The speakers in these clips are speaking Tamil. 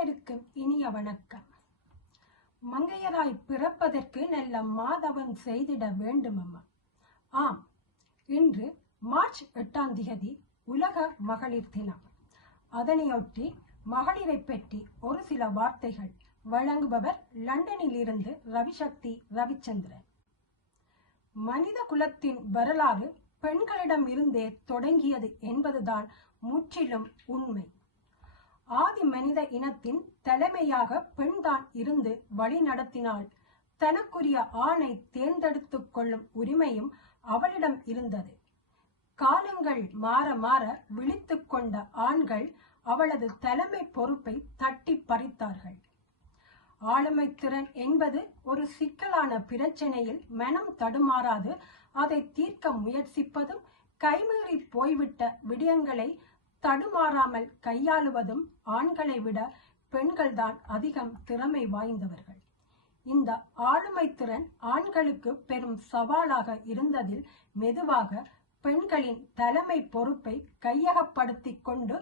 அனைவருக்கும் இனிய வணக்கம். மங்கையராய் பிறப்பதற்கு நல்ல மாதவன் செய்திட வேண்டுமம்மா. ஆம் இன்று மார்ச் எட்டாம் திகதி உலக மகளிர் தினம். அதனையொட்டி மகளிரை பற்றி ஒரு சில வார்த்தைகள் வழங்குபவர் லண்டனில் இருந்து ரவிசக்தி ரவிச்சந்திரன். மனித குலத்தின் வரலாறு பெண்களிடம் இருந்தே தொடங்கியது என்பதுதான் முற்றிலும் உண்மை. ஆதி மனித இனத்தின் தலைமையாக பெண்தான் இருந்து வழி நடத்தினாள். தனக்குரிய ஆணை தேர்ந்தெடுத்துக் கொள்ளும் உரிமையும் அவளிடம் இருந்தது. காலங்கள் மாற மாற விழித்து கொண்ட ஆண்கள் அவளது தலைமை பொறுப்பை தட்டி பறித்தார்கள். ஆளுமை திறன் என்பது ஒரு சிக்கலான பிரச்சனையில் மனம் தடுமாறாது. அதை தீர்க்க முயற்சிப்பதும் கைமீறி போய்விட்ட விடயங்களை தடுமாறாமல் கையாளுவதும் ஆண்களை விட பெண்கள்தான் அதிகம் திறமை வாய்ந்தவர்கள். இந்த ஆளுமை திறன் ஆண்களுக்கு பெரும் சவாலாக இருந்ததில் மெதுவாக பெண்களின் தலைமை பொறுப்பை கையகப்படுத்திக் கொண்டு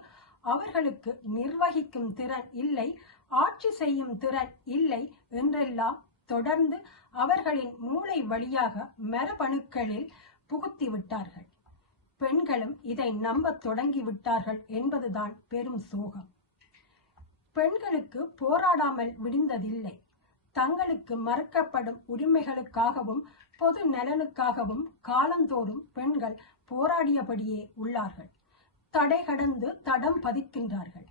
அவர்களுக்கு நிர்வகிக்கும் திறன் இல்லை ஆட்சி செய்யும் திறன் இல்லை என்றெல்லாம் தொடர்ந்து அவர்களின் மூளை வழியாக மரபணுக்களில் புகுத்தி விட்டார்கள். பெண்களும் இதை நம்ப தொடங்கி விட்டார்கள் என்பதுதான் பெரும் சோகம். பெண்களுக்கு போராடாமல் விடிந்ததில்லை. தங்களுக்கு மறுக்கப்படும் உரிமைகளுக்காகவும் பொது நலனுக்காகவும் காலந்தோறும் பெண்கள் போராடியபடியே உள்ளார்கள். தடை கடந்து தடம் பதிக்கின்றார்கள்.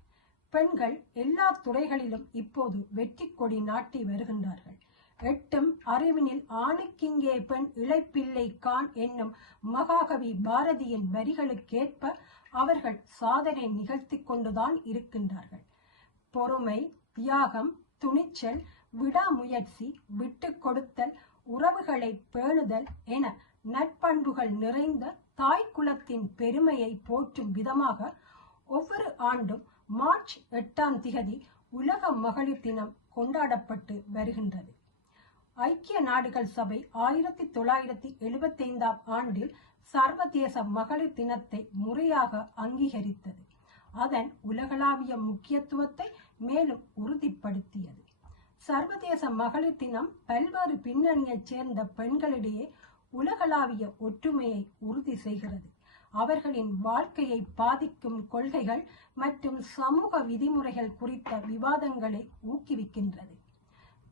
பெண்கள் எல்லா துறைகளிலும் இப்போது வெற்றி கொடி நாட்டி வருகின்றார்கள். எட்டும் அறிவினில் ஆணுக்கிங்கே பெண் இழைப்பில்லை கான் என்னும் மகாகவி பாரதியின் வரிகளுக்கேற்ப அவர்கள் சாதனை நிகழ்த்தி கொண்டுதான் இருக்கின்றார்கள். பொறுமை தியாகம் துணிச்சல் விடாமுயற்சி விட்டு கொடுத்தல் உறவுகளை பேணுதல் என நற்பண்புகள் நிறைந்த தாய் குலத்தின் பெருமையை போற்றும் விதமாக ஒவ்வொரு ஆண்டும் மார்ச் எட்டாம் திகதி உலக மகளிர் தினம் கொண்டாடப்பட்டு வருகின்றது. ஐக்கிய நாடுகள் சபை ஆயிரத்தி தொள்ளாயிரத்தி எழுபத்தி ஐந்தாம் ஆண்டில் சர்வதேச மகளிர் தினத்தை முறையாக அங்கீகரித்தது. அதன் உலகளாவிய முக்கியத்துவத்தை மேலும் உறுதிப்படுத்தியது. சர்வதேச மகளிர் தினம் பல்வேறு பின்னணியைச் சேர்ந்த பெண்களிடையே உலகளாவிய ஒற்றுமையை உறுதி செய்கிறது. அவர்களின் வாழ்க்கையை பாதிக்கும் கொள்கைகள் மற்றும் சமூக விதிமுறைகள் குறித்த விவாதங்களை ஊக்குவிக்கின்றது.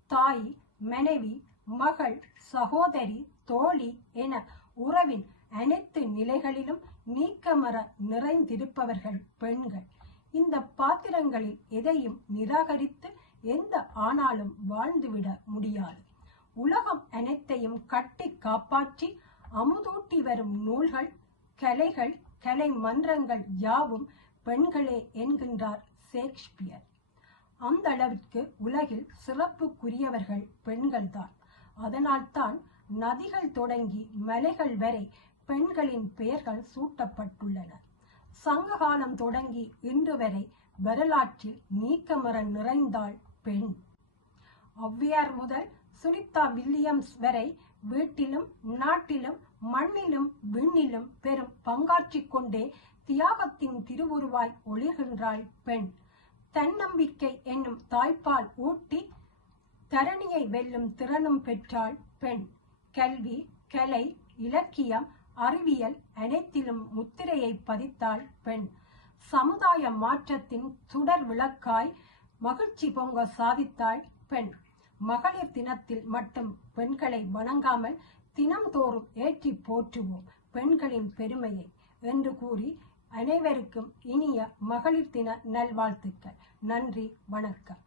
தாய் மனைவி மகள் சகோதரி தோழி என உறவின் அனைத்து நிலைகளிலும் நீக்கமர நிறைந்திருப்பவர்கள் பெண்கள். இந்த பாத்திரங்களில் எதையும் நிராகரித்து எந்த ஆணாலும் வாழ்ந்துவிட முடியாது. உலகம் அனைத்தையும் கட்டி காப்பாற்றி அமுதூட்டி வரும் நூல்கள் கலைகள் கலை மன்றங்கள் யாவும் பெண்களே என்கின்றார் ஷேக்ஸ்பியர். அந்த அளவிற்கு உலகில் சிறப்புக்குரியவர்கள் பெண்கள்தான். அதனால்தான் நதிகள் தொடங்கி மலைகள் வரை பெண்களின் பெயர்கள் சூட்டப்பட்டுள்ளன. சங்ககாலம் தொடங்கி இன்று வரை வரலாற்றில் நீக்கமர நிறைந்தாள் பெண். ஒவ்வியார் முதல் சுனிதா வில்லியம்ஸ் வரை வீட்டிலும் நாட்டிலும் மண்ணிலும் விண்ணிலும் பெரும் பங்காற்றிக் கொண்டே தியாகத்தின் திருவுருவாய் ஒளிர்கின்றாள் பெண். தன்னம்பிக்கை என்னும் தாய்ப்பால் ஊட்டி தரணியை வெல்லும் திறனும் பெற்றாள் பெண். கல்வி கலை இலக்கியம் அறிவியல் அனைத்திலும் முத்திரையை பதித்தாள் பெண். சமுதாய மாற்றத்தின் சுடர் விளக்காய் மகிழ்ச்சி பொங்க சாதித்தாள் பெண். மகளிர் தினத்தில் மட்டும் பெண்களை வணங்காமல் தினம்தோறும் ஏற்றி போற்றுவோம் பெண்களின் பெருமையை என்று கூறி அனைவருக்கும் இனிய மகளிர் தின நல்வாழ்த்துக்கள். நன்றி வணக்கம்.